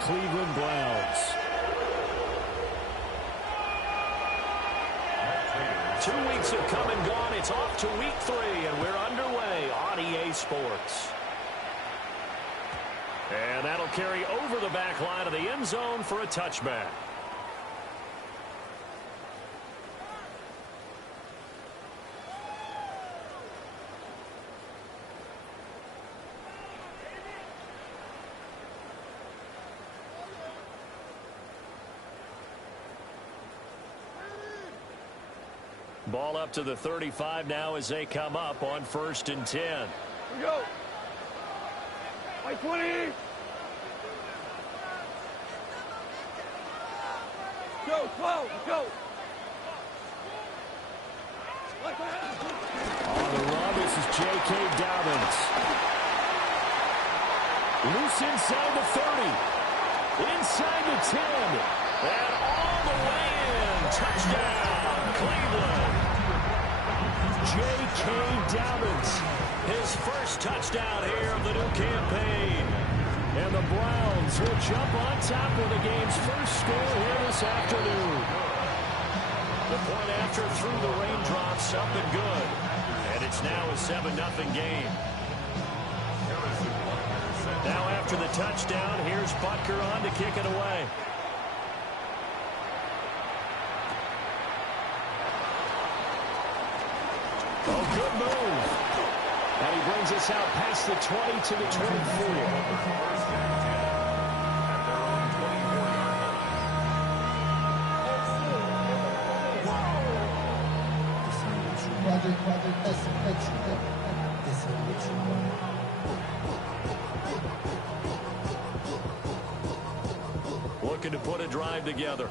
Cleveland Browns. 2 weeks have come and gone. It's off to week 3, and we're underway on EA Sports. And that'll carry over the back line of the end zone for a touchback. Ball up to the 35 now as they come up on 1st and 10. Here we go. White 20. Go, 12, go. On the run, this is J.K. Dobbins. Loose inside the 30. Inside the 10. And all the way in. Touchdown, Cleveland. J.K. Dobbins, his first touchdown here of the new campaign. And the Browns will jump on top of the game's first score here this afternoon. The point after through the raindrops, up and good. And it's now a 7-0 game. Now after the touchdown, here's Butker on to kick it away. Oh, good move. And he brings us out past the 20 to the 24. Looking to put a drive together.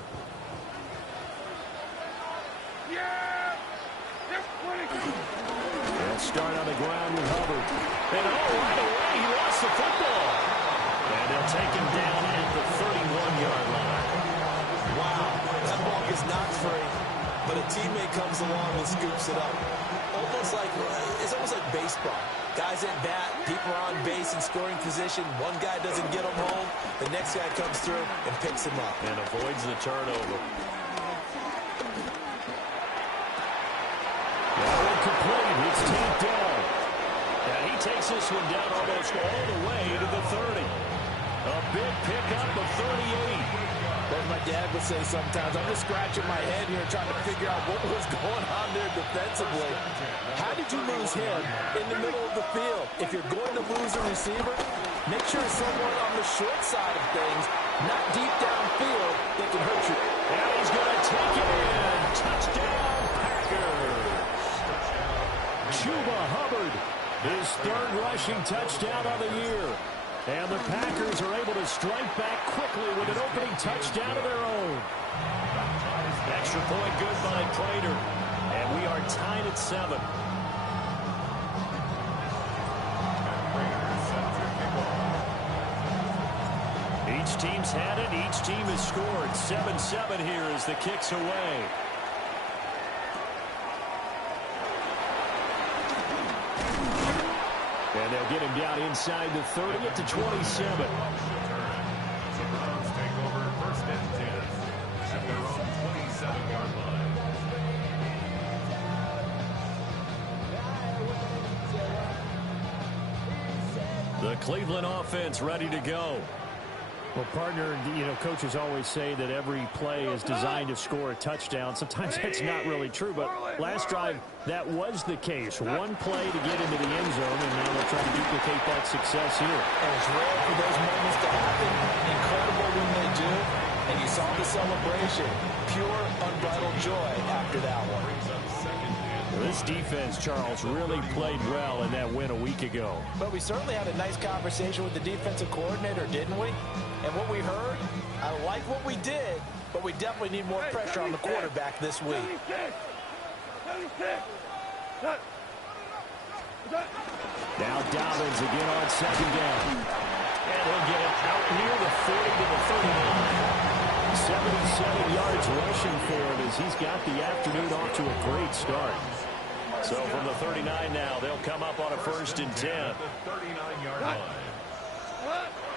They'll start on the ground with Hubbard. And right away, he lost the football. And they'll take him down at the 31-yard line. Wow, that ball is not free, but a teammate comes along and scoops it up. It's almost like baseball. Guys at bat, people are on base in scoring position. One guy doesn't get him home. The next guy comes through and picks him up. And avoids the turnover. Complete. It's tapped down. And he takes this one down almost all the way to the 30. A big pickup of 38. As my dad would say sometimes, I'm just scratching my head here trying to figure out what was going on there defensively. How did you lose him in the middle of the field? If you're going to lose a receiver, make sure it's someone on the short side of things, not deep downfield, that can hurt you. And he's going to take it in. Touchdown, Packers. Chuba Hubbard, his 3rd rushing touchdown of the year. And the Packers are able to strike back quickly with an opening touchdown of their own. Extra point good by Prater. And we are tied at 7. Each team's had it. Each team has scored. 7-7 here as the kick's away. And they'll get him down inside the 30 at the 27. The Cleveland offense ready to go. Well, partner, coaches always say that every play is designed to score a touchdown. Sometimes that's not really true, but last drive, that was the case. One play to get into the end zone, and now they'll try to duplicate that success here. And it's rare for those moments to happen. Incredible when they do. And you saw the celebration. Pure, unbridled joy after that one. This defense, Charles, really played well in that win a week ago. But we certainly had a nice conversation with the defensive coordinator, didn't we? And what we heard, I like what we did, but we definitely need more pressure on the quarterback this week. Now Dobbins again on 2nd down. And he'll get it out near the 40 to the 39. 77 yards rushing for him as he's got the afternoon off to a great start. So from the 39 now, they'll come up on a 1st and 10.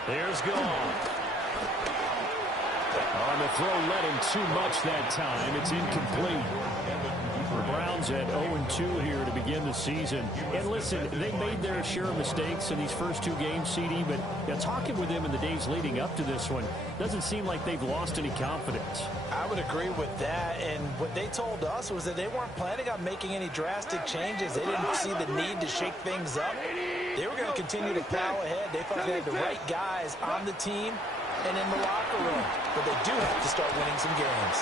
Here's Goat. And the throw led him too much that time. It's incomplete. The Browns at 0-2 here to begin the season. And listen, they made their share of mistakes in these first two games, CD, but talking with them in the days leading up to this one, doesn't seem like they've lost any confidence. I would agree with that, and what they told us was that they weren't planning on making any drastic changes. They didn't see the need to shake things up. They were going to continue to plow ahead. They thought they had the right guys on the team and in the locker room, but they do have to start winning some games.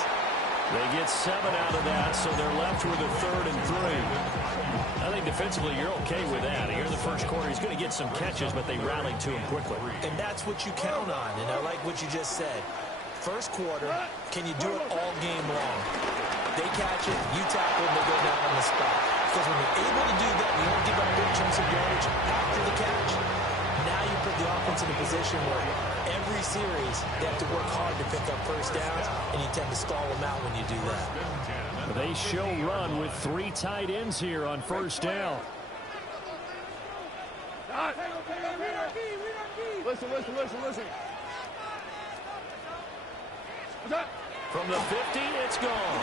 They get 7 out of that, so they're left with a 3rd and 3. I think defensively you're okay with that. Here in the first quarter, he's going to get some catches, but they rallied to him quickly. And that's what you count on, and I like what you just said. First quarter, can you do it all game long? They catch it, you tackle, and they go down on the spot. Because when you're able to do that, you don't give up big chunks of yardage after the catch. Now you put the offense in a position where every series they have to work hard to pick up first downs, and you tend to stall them out when you do that. They show run with 3 tight ends here on first down. Listen. From the 50, it's gone.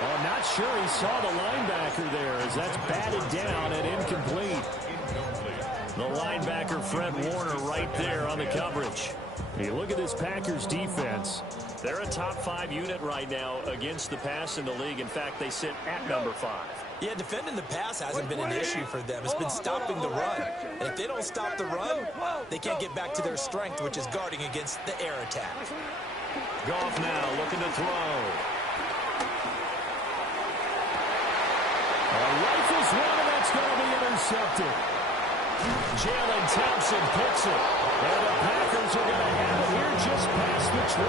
Well, I'm not sure he saw the linebacker there as that's batted down and incomplete. The linebacker, Fred Warner, right there on the coverage. You look at this Packers defense. They're a top 5 unit right now against the pass in the league. In fact, they sit at number 5. Yeah, defending the pass hasn't been an issue for them. It's been stopping the run. And if they don't stop the run, they can't get back to their strength, which is guarding against the air attack. Goff now looking to throw. Rifles one, and that's going to be intercepted. Jalen Thompson picks it. And the Packers are going to have it here just past the 25.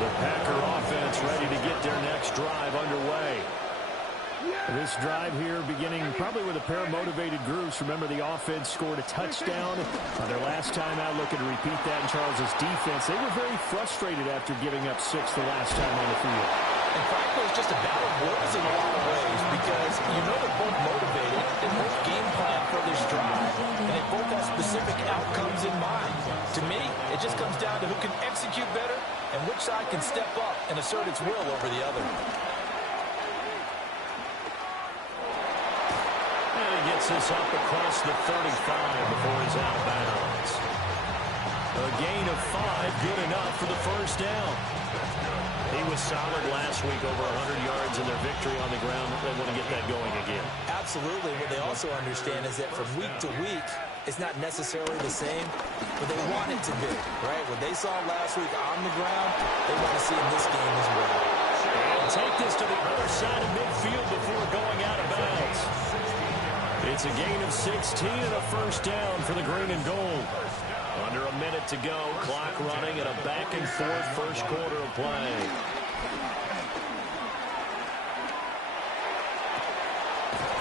The Packer offense ready to get their next drive underway. This drive here beginning probably with a pair of motivated groups. Remember, the offense scored a touchdown on their last time out. Looking to repeat that in Charles's defense. They were very frustrated after giving up 6 the last time on the field. And frankly, it's just a battle of wills in a lot of ways because you know they're both motivated, they both game plan for this drive, and they both have specific outcomes in mind. To me, it just comes down to who can execute better and which side can step up and assert its will over the other. And he gets this up across the 35 before he's out of bounds. A gain of 5, good enough for the first down. He was solid last week, over 100 yards in their victory on the ground. They want to get that going again. Absolutely. What they also understand is that from week to week, it's not necessarily the same, but they want it to be, right? What they saw last week on the ground, they want to see in this game as well. And take this to the other side of midfield before going out of bounds. It's a gain of 16 and a first down for the green and gold. Under a minute to go, clock running, and a back-and-forth first quarter of play.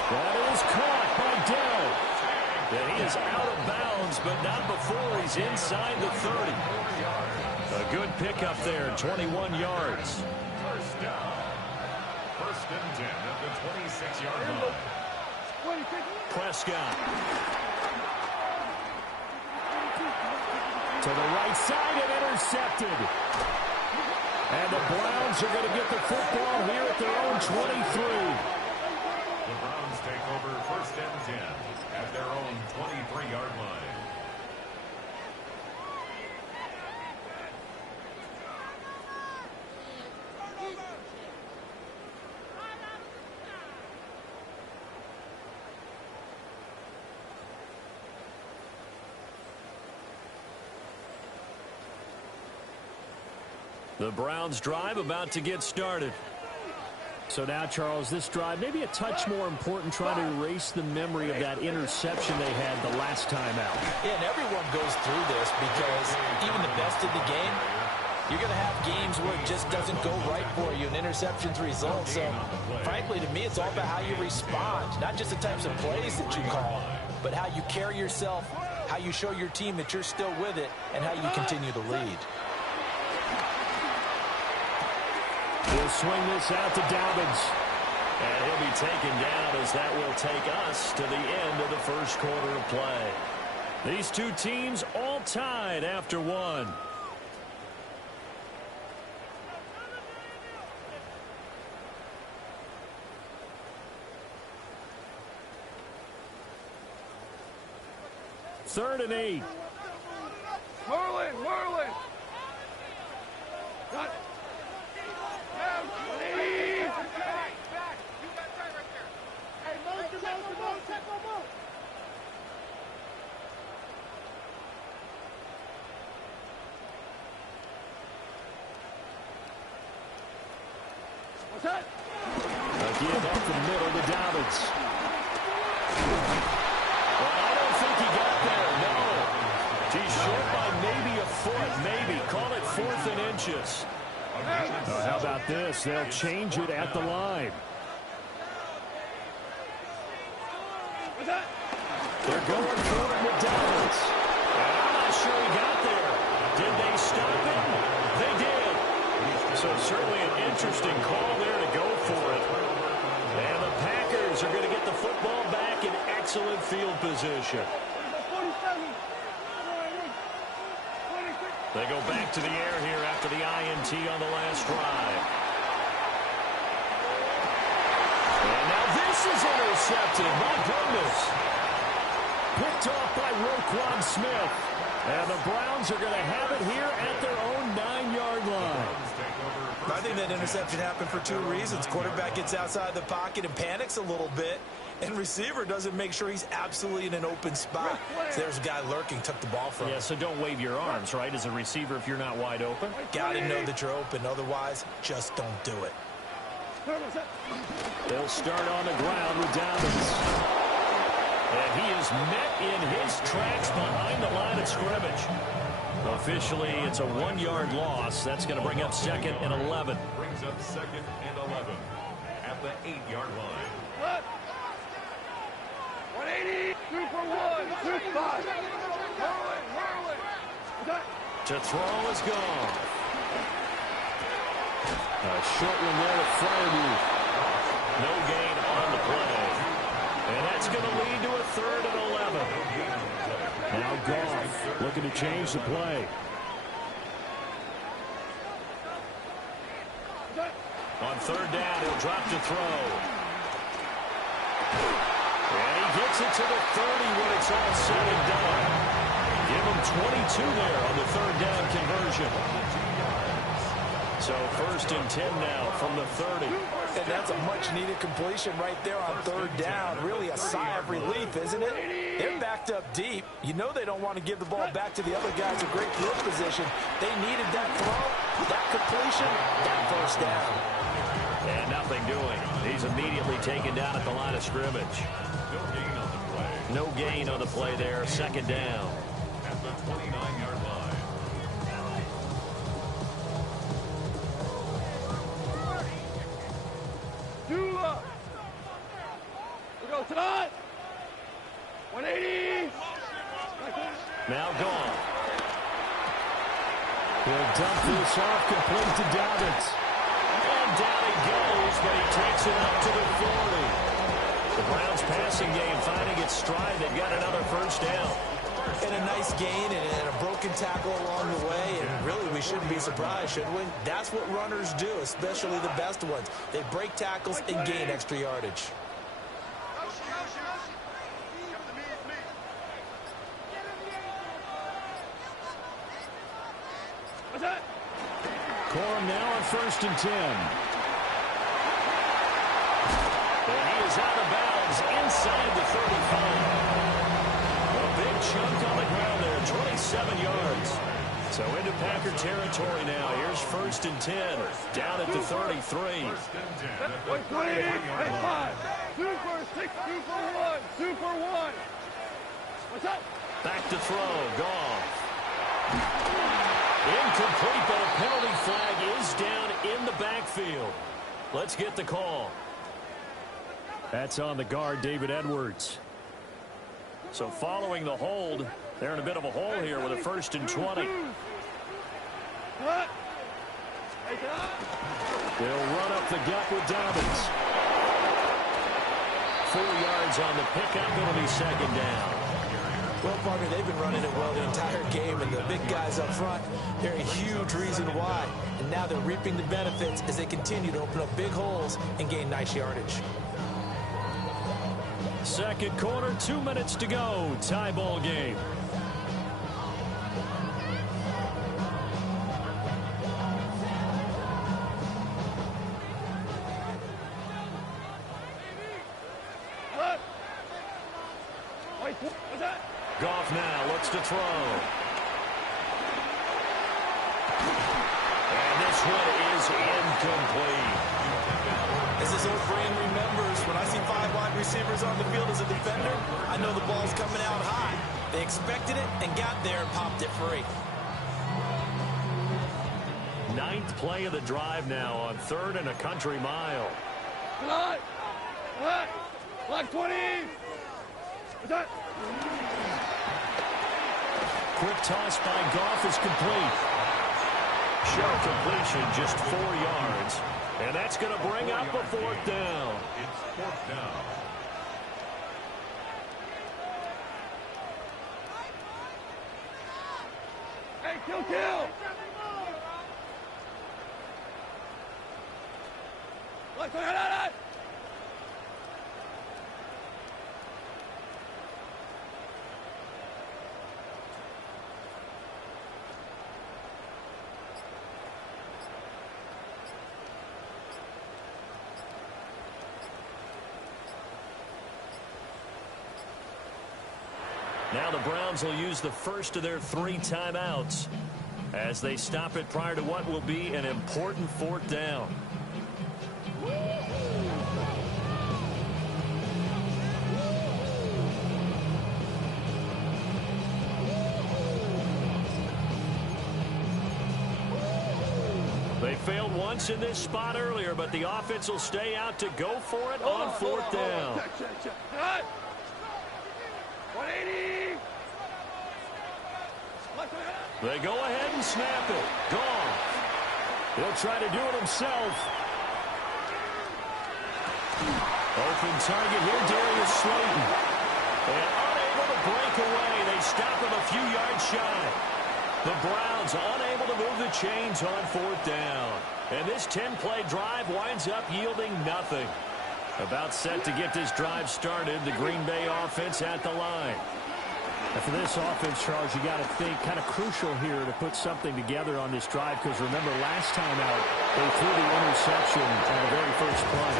That is caught by Dell. And he is out of bounds, but not before he's inside the 30. A good pickup there, 21 yards. First down. First and 10 at the 26-yard line. Prescott. To the right side and intercepted. And the Browns are going to get the football here at their own 23. The Browns take over first and 10 at their own 23-yard line. The Browns drive about to get started. So now, Charles, this drive maybe a touch more important, trying to erase the memory of that interception they had the last time out. Yeah, and everyone goes through this because even the best in the game, you're going to have games where it just doesn't go right for you and interceptions result. So, frankly, to me, it's all about how you respond, not just the types of plays that you call, but how you carry yourself, how you show your team that you're still with it, and how you continue to lead. We'll swing this out to Dobbins. And he'll be taken down as that will take us to the end of the first quarter of play. These two teams all tied after one. Third and 8. Merlin. Got What's that? Again, up the middle to Dobbins. Well, I don't think he got there, no. He's short by maybe a foot, maybe. Call it 4th and inches. How about this? They'll change it at the line. What's that? They're going for it with Dobbins. I'm not sure he got there. Did they stop him? They did. So certainly an interesting call there to go for it. And the Packers are going to get the football back in excellent field position. They go back to the air here after the INT on the last drive. And now this is intercepted. My goodness. Picked off by Roquan Smith. And the Browns are going to have it here at their own 9-yard line. I think that interception happened for 2 reasons. Quarterback gets outside the pocket and panics a little bit, and receiver doesn't make sure he's absolutely in an open spot. So there's a guy lurking, took the ball from him. Yeah, so don't wave your arms, right, as a receiver if you're not wide open. Got to know that you're open. Otherwise, just don't do it. They'll start on the ground with Dobbins. And he is met in his tracks behind the line of scrimmage. Officially, it's a 1-yard loss. That's going to bring up 2nd and 11. Brings up 2nd and 11 at the 8-yard line. What? 180. 2 for 1. 2 5. Merlin. What's that? To throw is gone. A short one there to Fryermuth. No gain on the play. And that's going to lead to a 3rd and 11. Now Goff looking to change the play. On 3rd down, he'll drop to throw. And he gets it to the 30 when it's all said and done. Give him 22 there on the 3rd down conversion. So 1st and 10 now from the 30. And that's a much-needed completion right there on 3rd down. Really a sigh of relief, isn't it? They're backed up deep. You know they don't want to give the ball back to the other guys in great field position. They needed that throw, that completion, that 1st down. And nothing doing. He's immediately taken down at the line of scrimmage. No gain on the play. No gain on the play there. 2nd down. At the 29-yard line. Dula. We go tonight. 180. Now gone. He'll dump this off complete to Dobbins. And down he goes, but he takes it up to the 40. The Browns passing game finding its stride. They've got another 1st down. And a nice gain and a broken tackle along the way. And really, we shouldn't be surprised, should we? That's what runners do, especially the best ones. They break tackles and gain extra yardage. What's that? Corum now on 1st and 10. And he is out of bounds inside the 35. A big chunk on the ground there, 27 yards. So into Packer territory now. Here's 1st and 10, down at the 33. 120. 5. 2 for 6. 2 for 1. 2 for 1. What's up? Back to throw, Goff. Incomplete, but a penalty flag is down in the backfield. Let's get the call. That's on the guard, David Edwards. So following the hold, they're in a bit of a hole here with a 1st and 20. What? They'll run up the gut with Dobbins. 4 yards on the pickup. It'll be 2nd down. Well, partner, they've been running it well the entire game, and the big guys up front, they're a huge reason why. And now they're reaping the benefits as they continue to open up big holes and gain nice yardage. Second quarter, 2 minutes to go. Tie ball game. Goff now looks to throw. And this one is incomplete. As his old brain remembers, when I see 5 wide receivers on the field as a defender, I know the ball's coming out high. They expected it and got there and popped it free. 9th play of the drive now on 3rd and a country mile. Black 20. What's that? Quick toss by Goff is complete. Short completion, just 4 yards. And that's going to bring up a 4th down. It's 4th down. Hey, kill. Black 20. Now the Browns will use the first of their 3 timeouts as they stop it prior to what will be an important 4th down. They failed once in this spot earlier, but the offense will stay out to go for it on 4th down. Check. 180. They go ahead and snap it. Gone. He'll try to do it himself. Open target here, Darius Slayton. And unable to break away. They stop him a few yards shy. The Browns unable to move the chains on 4th down. And this 10-play drive winds up yielding nothing. About set to get this drive started, the Green Bay offense at the line. And for this offense, Charles, you got to think kind of crucial here to put something together on this drive, because remember last time out they threw the interception on the very first play.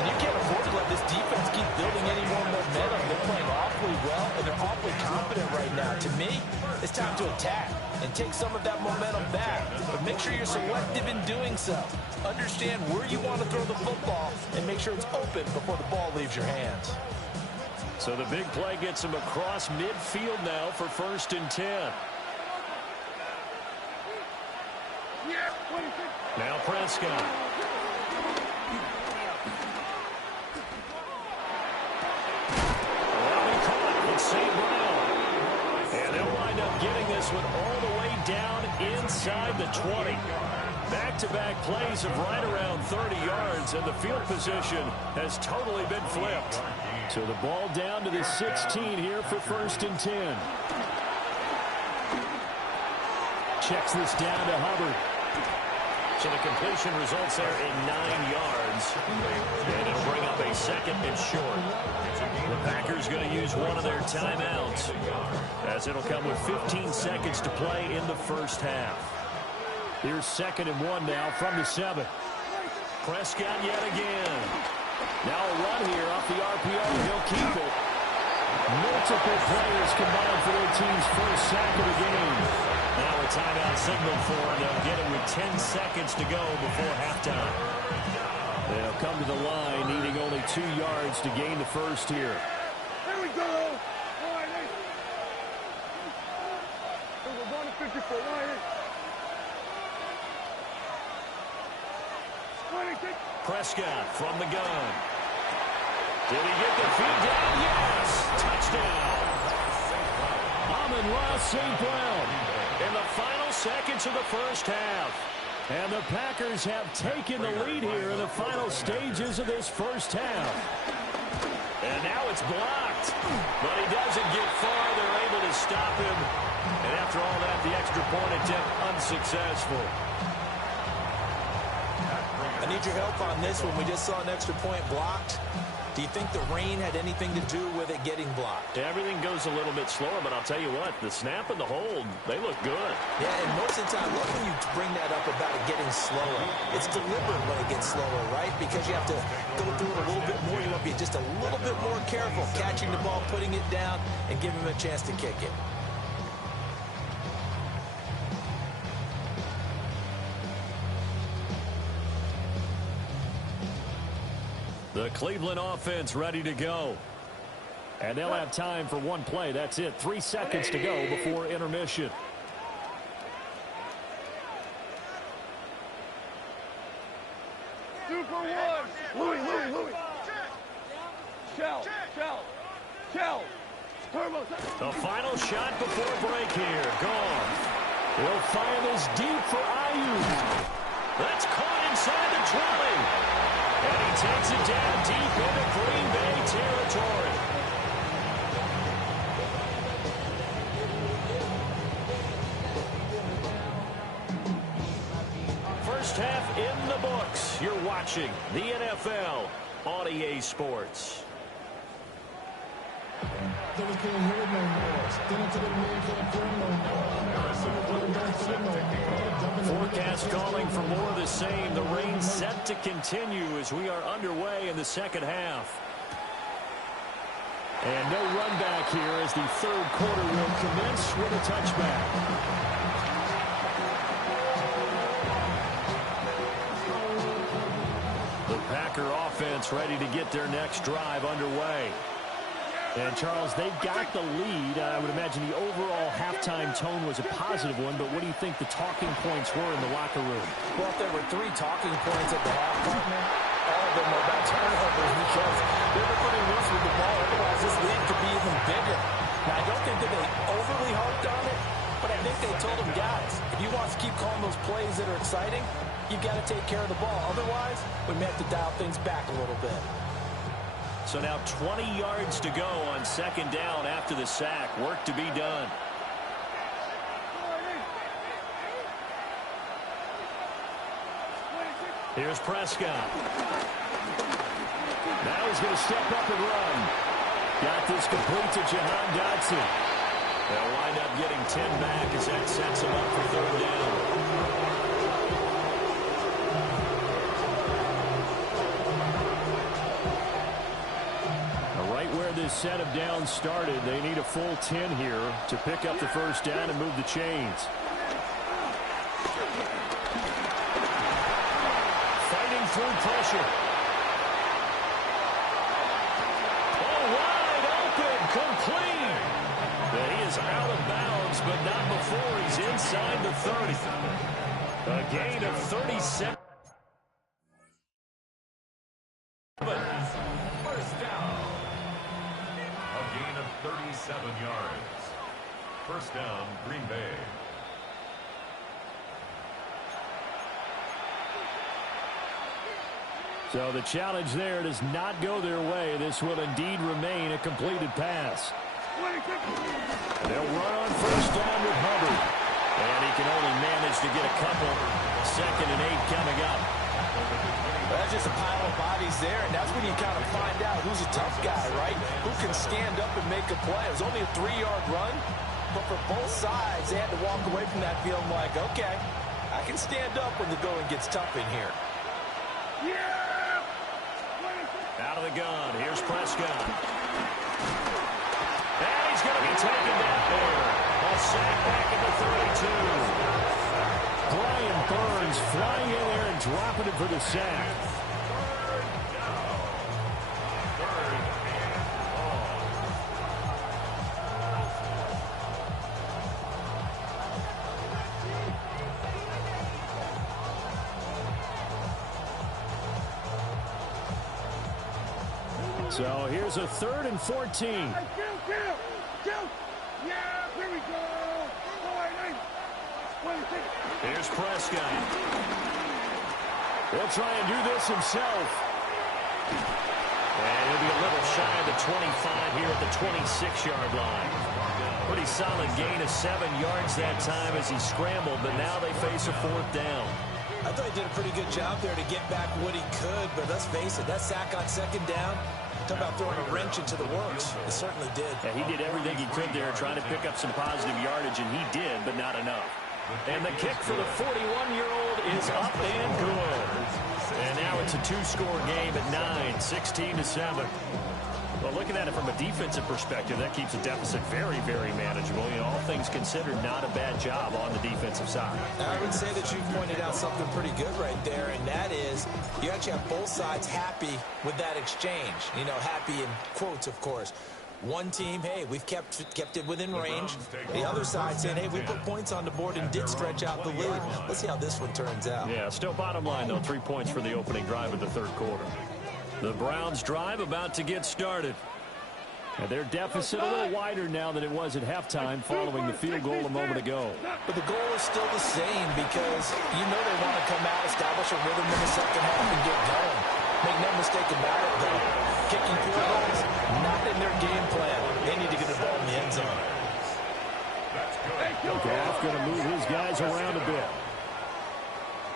And you can't afford to let this defense keep building any more momentum. They're playing awfully well, and they're awfully confident right now. To me, it's time to attack and take some of that momentum back. But make sure you're selective in doing so. Understand where you want to throw the football and make sure it's open before the ball leaves your hands. So the big play gets him across midfield now for 1st and 10. Now Prescott. Well, he caught. It's St. Brown. And they'll wind up getting this one all the way down inside the 20. Back-to-back plays of right around 30 yards, and the field position has totally been flipped. So the ball down to the 16 here for 1st and 10. Checks this down to Hubbard. So the completion results there in 9 yards. And it'll bring up a 2nd and short. The Packers going to use one of their timeouts, as it'll come with 15 seconds to play in the first half. Here's 2nd and 1 now from the 7. Prescott yet again. Now a run here off the RPO. He'll keep it. Multiple players combined for their team's first sack of the game. Now a timeout signal for him. They'll get it with 10 seconds to go before halftime. They'll come to the line, needing only 2 yards to gain the first here. There we go. All right, we're going to 54. All right, Prescott from the gun. Did he get the feet down? Yes! Touchdown! Amon-Ra St. Brown. In the final seconds of the first half. And the Packers have taken the lead here in the final stages of this first half. And now it's blocked. blocked. But he doesn't get far. They're able to stop him. And after all that, the extra point attempt unsuccessful. I need your help on this one. We just saw an extra point blocked. Do you think the rain had anything to do with it getting blocked? Everything goes a little bit slower, but I'll tell you what, the snap and the hold, they look good. Yeah, and most of the time, look when you bring that up about it getting slower. It's deliberate when it gets slower, right? Because you have to go through it a little bit more. You want to be just a little bit more careful catching the ball, putting it down, and giving him a chance to kick it. The Cleveland offense ready to go. And they'll have time for one play. That's it. 3 seconds to go before intermission. Super one. Louis. Shell. Turbo. The final shot before break here. Gone. He'll fire this deep for Ayuk. That's caught inside the 20. And he takes it down deep into Green Bay territory. First half in the books. You're watching the NFL on EA Sports. Forecast calling for more of the same. The rain set to continue as we are underway in the second half. And no run back here as the third quarter will commence with a touchback. The Packer offense ready to get their next drive underway. And, Charles, they've got the lead. I would imagine the overall halftime tone was a positive one, but what do you think the talking points were in the locker room? Well, if there were 3 talking points at the half, partner, all of them were about turnovers because they were pretty loose with the ball. Otherwise, this lead could be even bigger. Now, I don't think that they overly harped on it, but I think they told them, guys, if you want to keep calling those plays that are exciting, you've got to take care of the ball. Otherwise, we may have to dial things back a little bit. So now 20 yards to go on second down after the sack. Work to be done. Here's Prescott. Now he's going to step up and run. Got this complete to Jahan Dotson. They'll wind up getting 10 back as that sets him up for third down. This set of downs started. They need a full 10 here to pick up the first down and move the chains. Fighting through pressure. Oh, wide open, complete. But he is out of bounds, but not before he's inside the 30. A gain of 37. First down. A gain of 37 yards. First down, Green Bay. So the challenge there does not go their way. This will indeed remain a completed pass. They'll run on first down with Hubbard. And he can only manage to get a couple. 2nd and 8 coming up. That's just a pile of bodies there, and that's when you kind of find out who's a tough guy, right? Who can stand up and make a play. It was only a 3-yard run, but for both sides, they had to walk away from that feeling like, okay, I can stand up when the going gets tough in here. Out of the gun, here's Prescott. And he's going to be taken down there. A sack back at the 32. Brian Burns flying in there and dropping it for the sack. So here's a 3rd and 14. Yeah, here we go. Here's Prescott. He'll try and do this himself. And he'll be a little shy of the 25 here at the 26-yard line. Pretty solid gain of 7 yards that time as he scrambled, but now they face a 4th down. I thought he did a pretty good job there to get back what he could, but let's face it, that sack on 2nd down, talk about throwing a wrench into the works. It certainly did. Yeah, he did everything he could there trying to pick up some positive yardage, and he did, but not enough. And the kick for the 41-year-old is up and good. And now it's a 2-score game at 9, 16-7. Well, looking at it from a defensive perspective, that keeps the deficit very, very manageable. You know, all things considered, not a bad job on the defensive side. I would say that you've pointed out something pretty good right there, and that is you actually have both sides happy with that exchange. You know, happy in quotes, of course. One team, hey, we've kept it within range. The other side saying, hey, we put points on the board and did stretch out the lead. Let's see how this one turns out. Yeah, still bottom line, though, 3 points for the opening drive of the 3rd quarter. The Browns drive about to get started. And their deficit a little wider now than it was at halftime following the field goal a moment ago. But the goal is still the same because you know they want to come out, establish a rhythm in the 2nd half and get going. Make no mistake about it, though. Kicking field goals, not in their game plan. They need to get the ball in the end zone. Goff going to move his guys around a bit.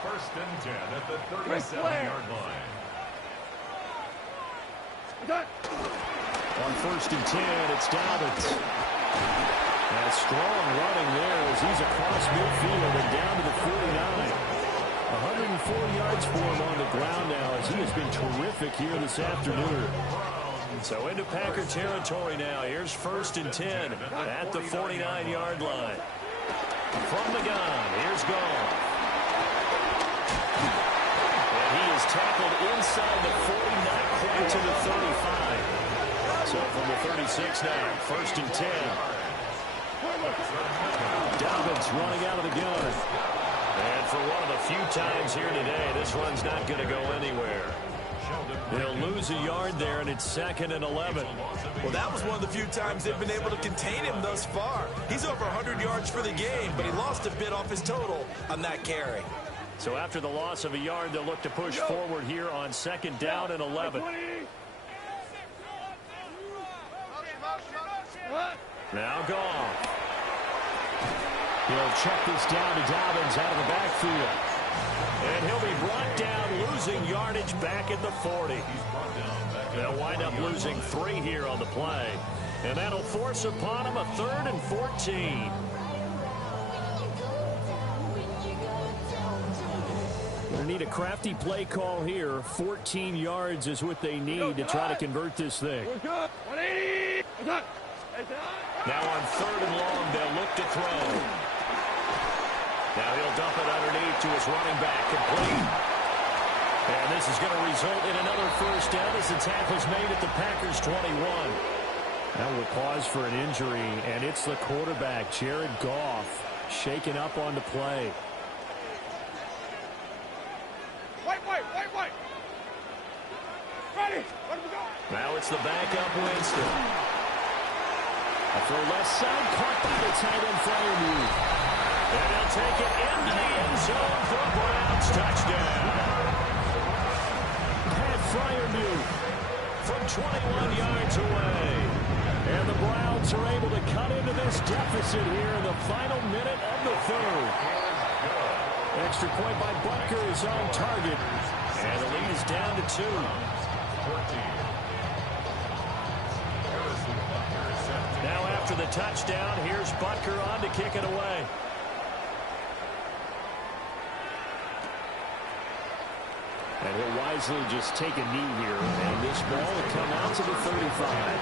1st and 10 at the 37-yard line. On 1st and 10, it's Dobbins. And strong running there as he's across midfield and down to the 49. 104 yards for him on the ground now as he has been terrific here this afternoon. So into Packer territory now. Here's 1st and 10 at the 49-yard line. From the gun, here's Goff. And he is tackled inside the 40, not quite to the 35. So from the 36 now, 1st and 10. Dobbins running out of the gun. And for one of the few times here today, this run's not going to go anywhere. They'll lose a yard there, and it's 2nd and 11. Well, that was one of the few times they've been able to contain him thus far. He's over 100 yards for the game, but he lost a bit off his total on that carry. So after the loss of a yard, they'll look to push forward here on 2nd down and 11. Now Goff. He'll check this down to Dobbins out of the backfield. And he'll be brought down, losing yardage back at the 40. They'll wind up losing 3 here on the play. And that'll force upon him a 3rd and 14. Going to need a crafty play call here. 14 yards is what they need to try to convert this thing. Now on 3rd and long, they'll look to throw. Now he'll dump it underneath to his running back, complete. And this is going to result in another 1st down as the tackle's made at the Packers' 21. Now we'll pause for an injury, and it's the quarterback, Jared Goff, shaken up on the play. Wait. Ready. Let him go. Now it's the backup Winston. A throw left side, caught by the tight end Freiermuth. And he'll take it into the end zone for a Browns touchdown. Pat Freiermuth from 21 yards away. And the Browns are able to cut into this deficit here in the final minute of the 3rd. Extra point by Butker is on target. And the lead is down to 2. Now after the touchdown, here's Butker on to kick it away. And he'll wisely just take a knee here. And this ball will come out to the 35.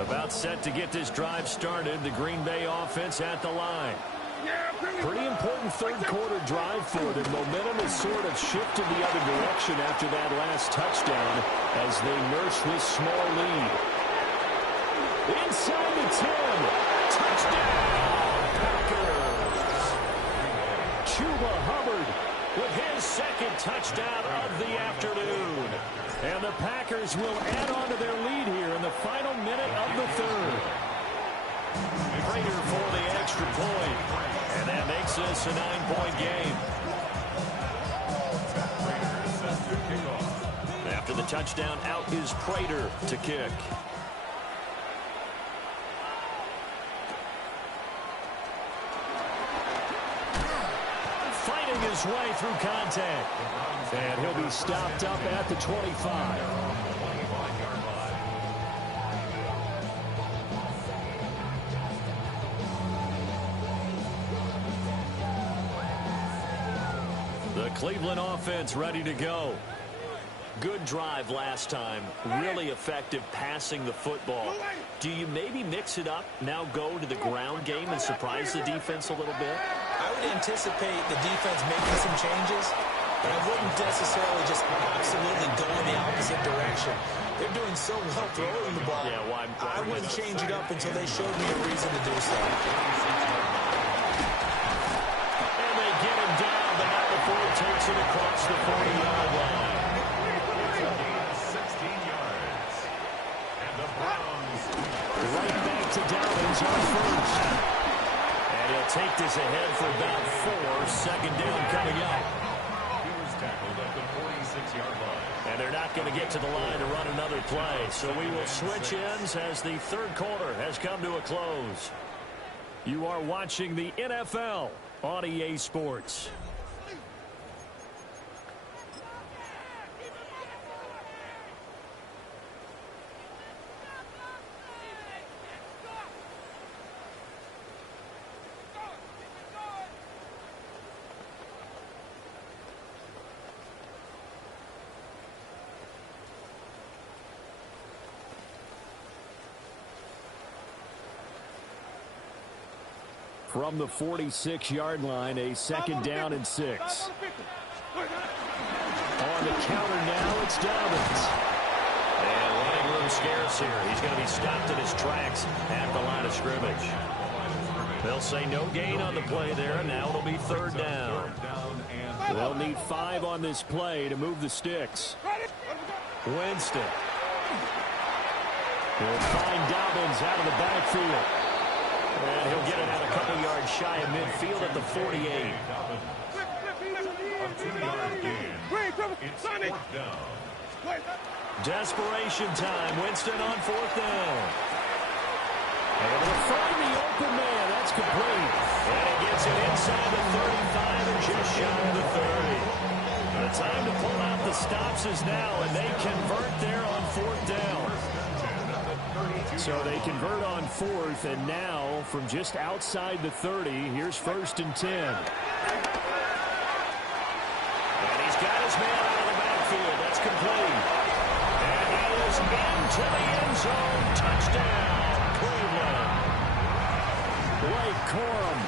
About set to get this drive started. The Green Bay offense at the line. Pretty important 3rd quarter drive for them. Momentum has sort of shifted the other direction after that last touchdown as they nurse this small lead. Inside the 10. Touchdown, Packers. Chuba Hubbard With his 2nd touchdown of the afternoon. And the Packers will add on to their lead here in the final minute of the 3rd. Prater for the extra point. And that makes this a 9-point game. After the touchdown, out is Prater to kick. Fighting his way through contact. And he'll be stopped up at the 25. The Cleveland offense ready to go. Good drive last time. Really effective passing the football. Do you maybe mix it up, now go to the ground game and surprise the defense a little bit? I would anticipate the defense making some changes, but I wouldn't necessarily just absolutely go in the opposite direction. They're doing so well throwing the ball. Yeah, well, I wouldn't change it up until they showed me a reason to do so. And they get him down, but not before he takes it across the 40-yard line. 16 yards. And the Browns. Right back to Dobbins on first. And he'll take this ahead for about 4. Second down coming up. He was tackled at the 46-yard line. And they're not going to get to the line to run another play. So we will switch ends as the third quarter has come to a close. You are watching the NFL on EA Sports. From the 46-yard line, a second down and 6. On the counter now, it's Dobbins. And running room scarce here. He's going to be stopped in his tracks at the line of scrimmage. They'll say no gain on the play there, and now it'll be third down. They'll need 5 on this play to move the sticks. Winston. He'll find Dobbins out of the backfield. And he'll get it out a couple yards shy of midfield at the 48. A 2-yard gain. It's fourth down. Desperation time. Winston on fourth down. Able to find the open man. That's complete. And he gets it inside the 35 and just shy of the 30. The time to pull out the stops is now, and they convert there on fourth down. So they convert on fourth, and now from just outside the 30, here's first and 10. And he's got his man out of the backfield. That's complete. And he is into the end zone. Touchdown, Cleveland. Blake Corum,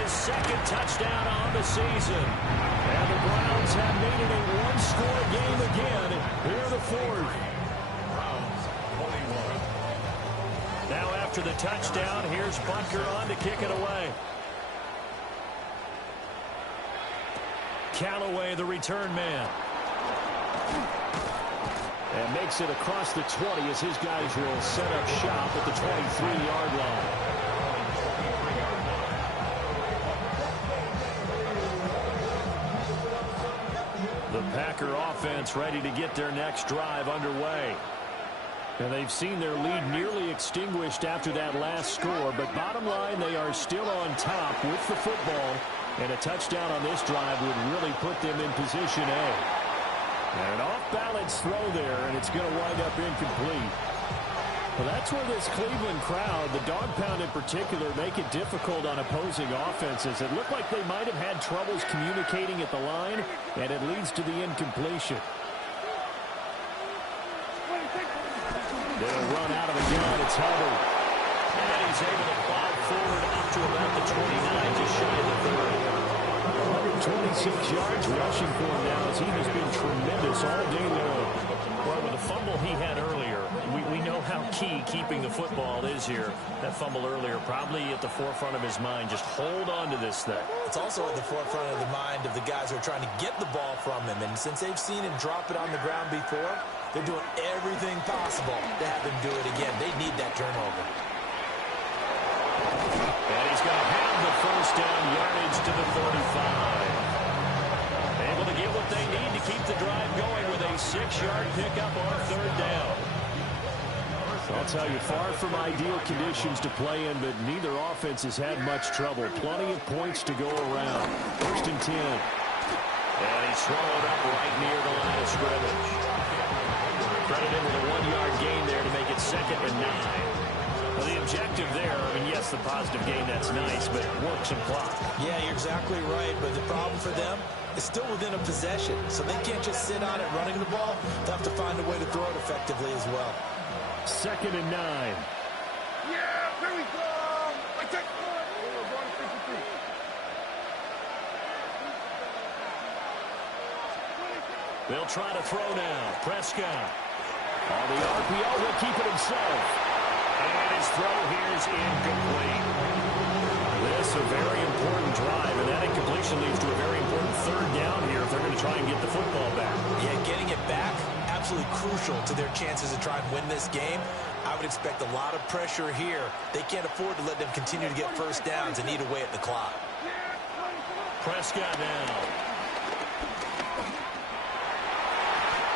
his second touchdown on the season. And the Browns have made it a one-score game again. Here the fourth. Now after the touchdown, here's Butker on to kick it away. Callaway, the return man. And makes it across the 20 as his guys will set up shop at the 23-yard line. The Packer offense ready to get their next drive underway. And they've seen their lead nearly extinguished after that last score, but bottom line, they are still on top with the football, and a touchdown on this drive would really put them in position A. And an off-balance throw there, and it's going to wind up incomplete. Well, that's where this Cleveland crowd, the dog pound in particular, make it difficult on opposing offenses. It looked like they might have had troubles communicating at the line, and it leads to the incompletion. They'll run out of the gun. It's Hubbard. And he's able to plow forward up to about the 29, just shy of the 30. 126 yards rushing for him now as he has been tremendous all day long. Well, with the fumble he had earlier, we know how key keeping the football is here. That fumble earlier probably at the forefront of his mind. Just hold on to this thing. It's also at the forefront of the mind of the guys who are trying to get the ball from him. And since they've seen him drop it on the ground before, they're doing everything possible to have him do it again. They need that turnover. And he's going to have the first down, yardage to the 35. Able to get what they need to keep the drive going with a 6-yard pickup on third down. I'll tell you, far from ideal conditions to play in, but neither offense has had much trouble. Plenty of points to go around. First and 10. And he's swallowed up right near the line of scrimmage. Credited with a 1-yard gain there to make it 2nd and 9. Well, the objective there, I mean, yes, the positive gain, that's nice, but work some clock. Yeah, you're exactly right, but the problem for them is still within a possession, so they can't just sit on it running the ball. They'll have to find a way to throw it effectively as well. 2nd and 9. Yeah, here we go. I take one. We're going to 53. They'll try to throw now. Prescott. On the RPO, he'll keep it himself. And his throw here is incomplete. This is a very important drive, and that incompletion leads to a very important third down here if they're going to try and get the football back. Yeah, getting it back, absolutely crucial to their chances to try and win this game. I would expect a lot of pressure here. They can't afford to let them continue to get first downs and eat away at the clock. Prescott now.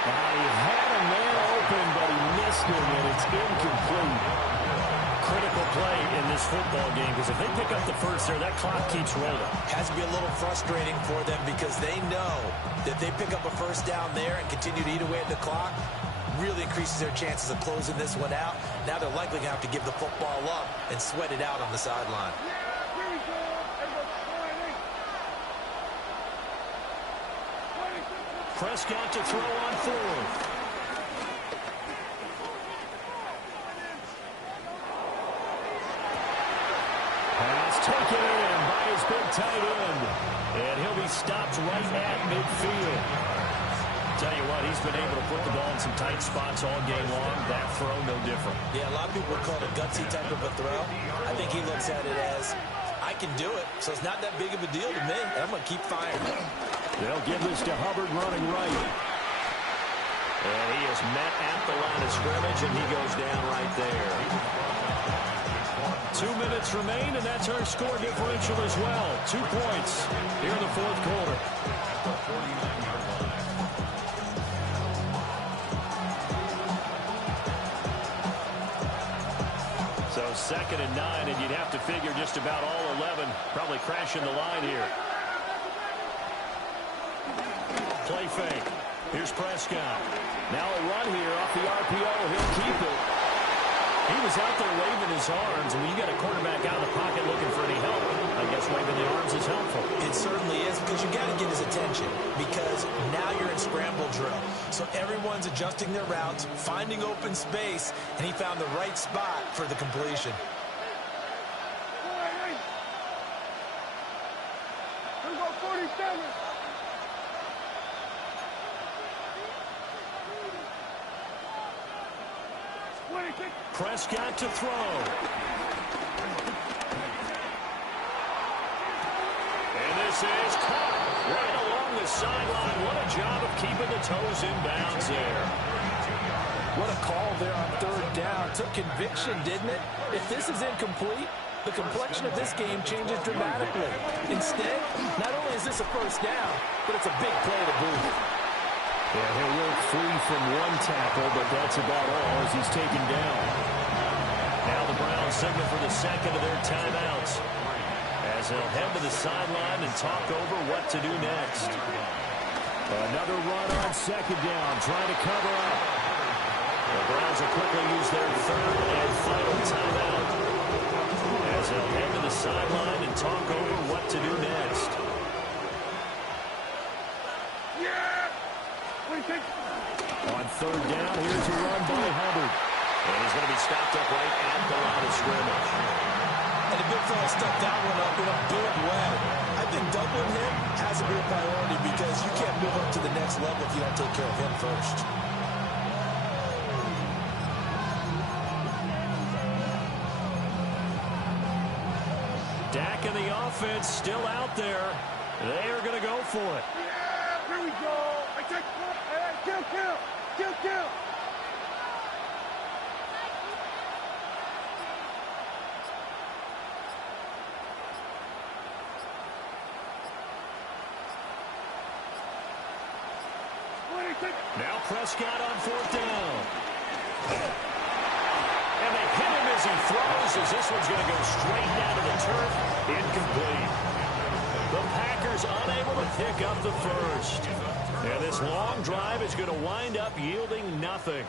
He had a man open, but he missed him, and it's incomplete. Critical play in this football game, because if they pick up the first there, that clock keeps rolling. Has to be a little frustrating for them because they know that if they pick up a first down there and continue to eat away at the clock, really increases their chances of closing this one out. Now they're likely going to have to give the football up and sweat it out on the sideline. Here we go. Prescott to throw on 4th. Pass taken in by his big tight end. And he'll be stopped right at midfield. Tell you what, he's been able to put the ball in some tight spots all game long. That throw, no different. Yeah, a lot of people would call it a gutsy type of a throw. I think he looks at it as, I can do it, so it's not that big of a deal to me. I'm going to keep firing. They'll give this to Hubbard running right. And he is met at the line of scrimmage, and he goes down right there. 2 minutes remain, and that's our score differential as well. 2 points here in the fourth quarter. So 2nd and 9, and you'd have to figure just about all 11 probably crashing the line here. Play fake. Here's Prescott. Now a run here off the RPO. He'll keep it. He was out there waving his arms. I mean, you got a quarterback out of the pocket looking for any help. I guess waving the arms is helpful. It certainly is, because you got to get his attention, because now you're in scramble drill. So everyone's adjusting their routes, finding open space, and he found the right spot for the completion. Here we go, 47. Prescott to throw. And this is caught right along the sideline. What a job of keeping the toes in bounds there. What a call there on third down. Took conviction, didn't it? If this is incomplete, the complexion of this game changes dramatically. Instead, not only is this a first down, but it's a big play to boot. Yeah, he'll work free from one tackle, but that's about all as he's taken down. Now the Browns signal for the second of their timeouts, as they'll head to the sideline and talk over what to do next. Another run on second down, trying to cover up. The Browns will quickly use their third and final timeout, as they'll head to the sideline and talk over what to do next. On third down, here's a run by Hubbard. And he's going to be stopped up right at the line of scrimmage. And the big fella stuffed that one up in a big way. I think doubling him has to be a priority, because you can't move up to the next level if you don't take care of him first. Dak and the offense still out there. They are going to go for it. Yeah, here we go. I take one. Kill. Now Prescott on 4th down. And they hit him as he throws, as this one's going to go straight down to the turf. Incomplete. The Packers unable to pick up the first. And this long drive is going to wind up yielding nothing.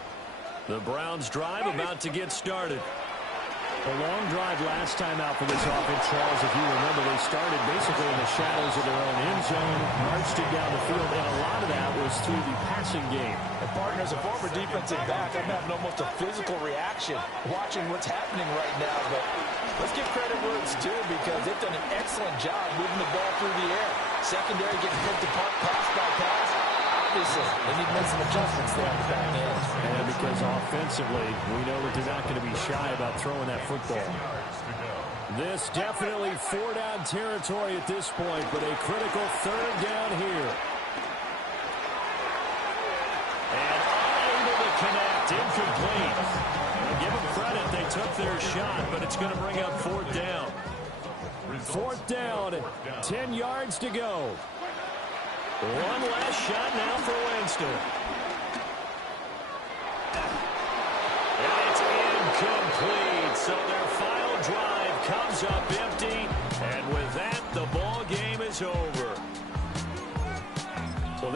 The Browns' drive about to get started. A long drive last time out for this offense, Charles. If you remember, they started basically in the shadows of their own end zone, marched it down the field, and a lot of that was through the passing game. And partner, as a former defensive back, I'm having almost a physical reaction watching what's happening right now. But let's give credit where it's due, because they've done an excellent job moving the ball through the air. Secondary getting picked apart pass by pass. Obviously, they need to make some adjustments there on the back end. And because offensively, we know that they're not going to be shy about throwing that football. This definitely 4-down territory at this point, but a critical 3rd down here. And unable to connect, incomplete. Give them credit, they took their shot, but it's going to bring up 4th down. 4th down, 10 yards to go. One last shot now for Winston. And it's incomplete. So their final drive comes up empty